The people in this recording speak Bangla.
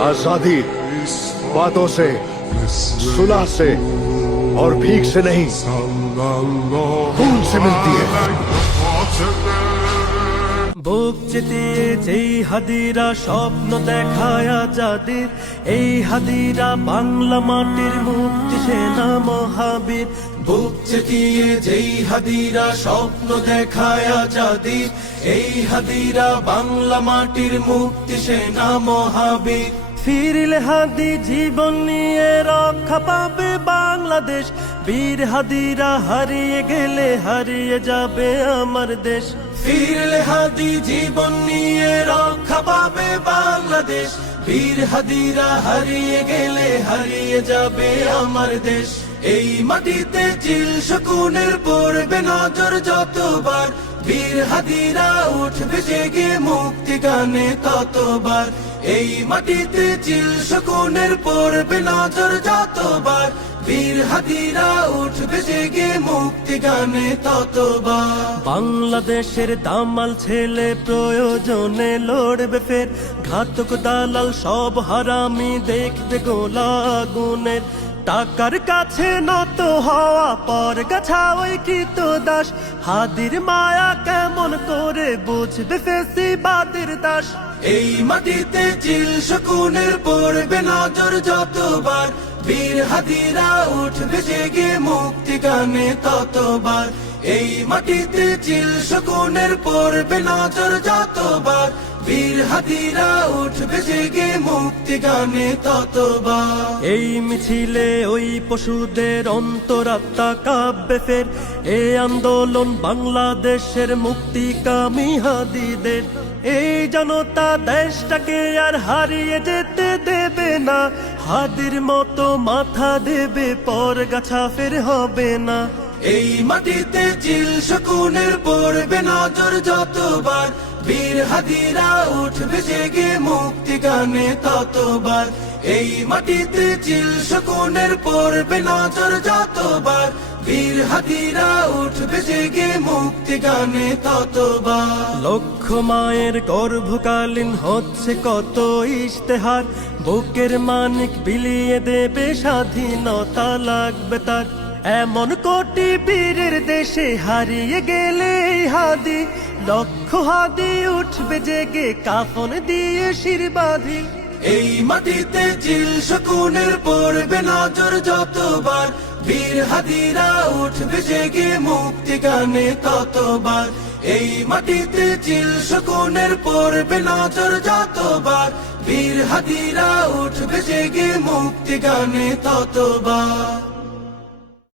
आजादी बातों से, सुलह से और भीख से नहीं, खून से मिलती है। বুক চিতিয়ে যেই হাদিরা স্বপ্ন দেখায় আজাদির, এই হাদিরা বাংলা মাটির মুক্তি সেনা মহাবীর। বুক চিতিয়ে যেই হাদিরা স্বপ্ন দেখায় আজাদির, এই হাদিরা বাংলা মাটির মুক্তি সেনা মহাবীর। ফিরলে হাদি জীবন নিয়ে রক্ষা পাবে বাংলাদেশ, বীর হাদিরা হারিয়ে গেলে হারিয়ে যাবে আমার দেশ। ফিরলে হাদি জীবন নিয়ে রক্ষা পাবে বাংলাদেশ, বীর হাদিরা হারিয়ে গেলে হারিয়ে যাবে আমার দেশ। এই মাটিতে চিল শকুনের পড়বে নজর যতবার, বীর হাদিরা উঠবে জেগে মুক্তি গানে ততবার। এই মাটিতে চিল শকুনের পড়বে নজর যতবার, বীর হাদিরা উঠবে জেগে মুক্তি গানে ততবার। বাংলাদেশের দামাল ছেলে প্রয়োজনে লড়বে ফের, ঘাতক দালাল সব হারামি দেখবে গোলা আগুনের। টাকার কাছে নত হওয়া পর গাছা ওই কৃত দাস, হাদির মায়া কেমন করে বুঝবে ফেসিবাদের দাস। এই মাটিতে চিল শকুনের পড়বে নজর যতবার, বীর হাদিরা উঠবে জেগে মুক্তি গানে ততবার। এই মাটিতে চিল শকুনের পড়বে নজর যতবার, বীর হাদিরা উঠবে জেগে মুক্তি গানে ততবার। এই মিছিলে ওই পশুদের অন্তরাত্মা কাঁপবে ফের, এই আন্দোলন বাংলাদেশের মুক্তিকামী হাদিদের। এই জনতা দেশটাকে আর হারিয়ে যেতে দেবে না, হাদির মতো মাথা দেবে পর গাছা ফের হবে না। এই মাটিতে চিল শকুনের পড়বে নজর যতবার, বীর হাদিরা উঠবে জেগে মুক্তি গানে ততবার। এই মাটিতে চিল শকুনের পড়বে নজর যতবার, বীর হাদিরা উঠবে জেগে মুক্তি গানে ততবার। লক্ষ মায়ের গর্ভকালীন হচ্ছে কত ইশতেহার, বুকের মানিক বিলিয়ে দেবে স্বাধীনতা লাগবে তার। এমন কোটি বীরের দেশে হারিয়ে গেলে হাদি, লক্ষ হাদি উঠবে জেগে কাফন দিয়ে শির বাঁধি। এই মাটিতে চিল শকুনের পড়বে নজর যতবার, বীর হাদিরা উঠবে জেগে মুক্তি গানে ততবার। এই মাটিতে চিল শকুনের পড়বে নজর যতবার, বীর হাদিরা উঠবে জেগে মুক্তি গানে ততবার।